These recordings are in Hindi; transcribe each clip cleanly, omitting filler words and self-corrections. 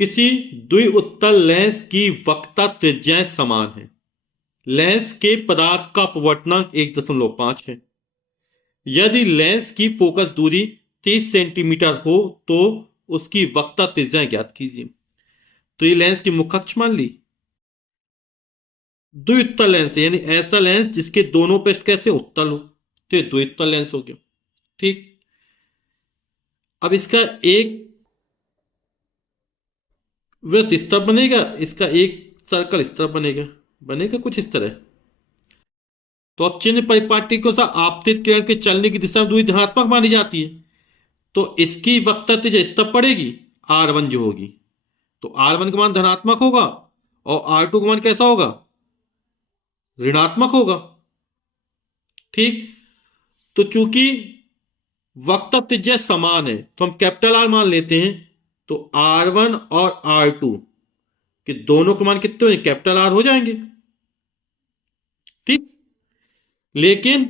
किसी द्विउत्तल लेंस की वक्रता त्रिज्याएं समान है। लेंस के पदार्थ का अपवर्तनांक 1.5 है। यदि लेंस की फोकस दूरी 30 सेंटीमीटर हो तो उसकी वक्रता त्रिज्या ज्ञात कीजिए। तो ये लेंस की मुख्य अक्ष मान ली। द्विउत्तल लेंस यानी ऐसा लेंस जिसके दोनों पृष्ठ कैसे उत्तल हो, तो ये द्विउत्तल लेंस हो गया। ठीक, अब इसका एक वृत्त इस तरफ बनेगा, इसका एक सर्कल इस तरफ बनेगा, बनेगा कुछ इस तरह। तो अब चिन्ह परिपाटी के साथ आपतित किरण के चलने की दिशा दूरी धनात्मक मानी जाती है, तो इसकी वक्रता त्रिज्या इस तरफ पड़ेगी, R1 जो होगी। तो R1 का मान धनात्मक होगा और R2 का मान कैसा होगा, ऋणात्मक होगा। ठीक, तो चूंकि वक्रता त्रिज्या समान है तो हम कैपिटल R मान लेते हैं। तो R1 और R2 के दोनों के मान कितने हो, कैपिटल R हो जाएंगे। ठीक, लेकिन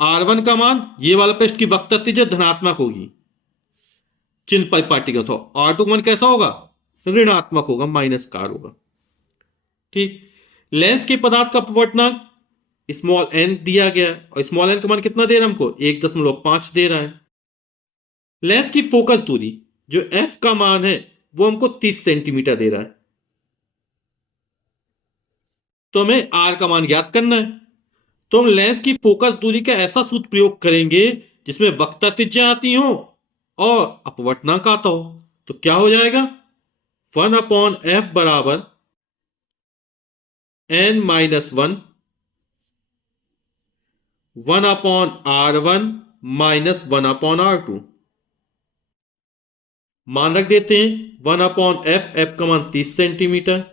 R1 का मान ये वाला पृष्ठ की वक्रता त्रिज्या धनात्मक होगी चिन्ह परिपाटी का। R2 का मान कैसा होगा, ऋणात्मक होगा, माइनस का R होगा। ठीक, लेंस के पदार्थ का अपवर्तनांक स्मॉल n दिया गया है और स्मॉल n का मान कितना दे रहा है हमको, 1.5 दे रहा है। लेंस की फोकस दूरी जो f का मान है वो हमको 30 सेंटीमीटर दे रहा है। तो हमें r का मान ज्ञात करना है। तो हम लेंस की फोकस दूरी का ऐसा सूत्र प्रयोग करेंगे जिसमें वक्रता त्रिज्या आती हो और अपवर्तनांक आता हो। तो क्या हो जाएगा, 1/f बराबर n-1 1/R1 माइनस 1/R2। मान रख देते हैं 1/f, f का मान 30 सेंटीमीटर,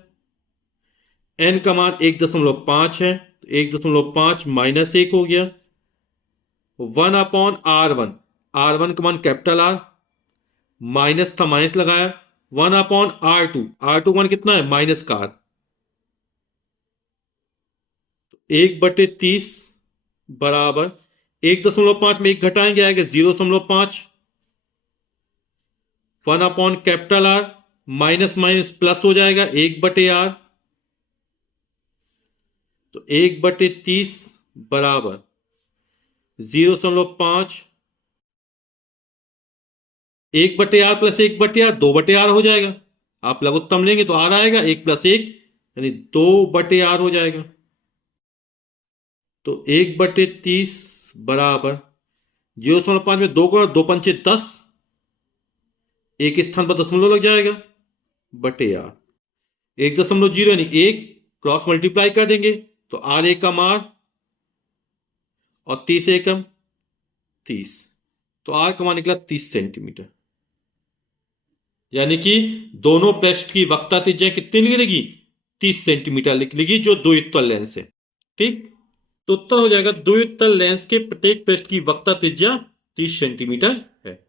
n का मान 1.5 है, 1.5 माइनस 1 हो गया। 1/R1, R1 का मान कैपिटल R, माइनस था माइनस लगाया। 1/R2, R2 का मान कितना है, माइनस का R। 1/30 बराबर 1.5 में 1 घटाएंगे आएगा 0.5, 1 capital R minus minus plus हो जाएगा 1/R। तो 1/30 बराबर 0.5, 1/R प्लस 1/R 2/R हो जाएगा। आप लघुत्तम लेंगे तो R आएगा, 1 + 1 यानी 2/R हो जाएगा। तो 1/30 बराबर 0.5 में 2 को 2 पंचे 10, एक स्थान पर दशमलव लग जाएगा, /R। 1.0 यानी 1 क्रॉस मल्टीप्लाई कर देंगे तो R एकम R और 30 एकम 30, तो R का मान निकला 30 सेंटीमीटर। यानी कि दोनों पृष्ठ की वक्रता त्रिज्या कितनी निकलेगी, 30 सेंटीमीटर निकलेगी, जो द्विउत्तल लेंस है। ठीक, तो उत्तर हो जाएगा द्विउत्तल लेंस के प्रत्येक पृष्ठ की वक्रता त्रिज्या 30 सेंटीमीटर है।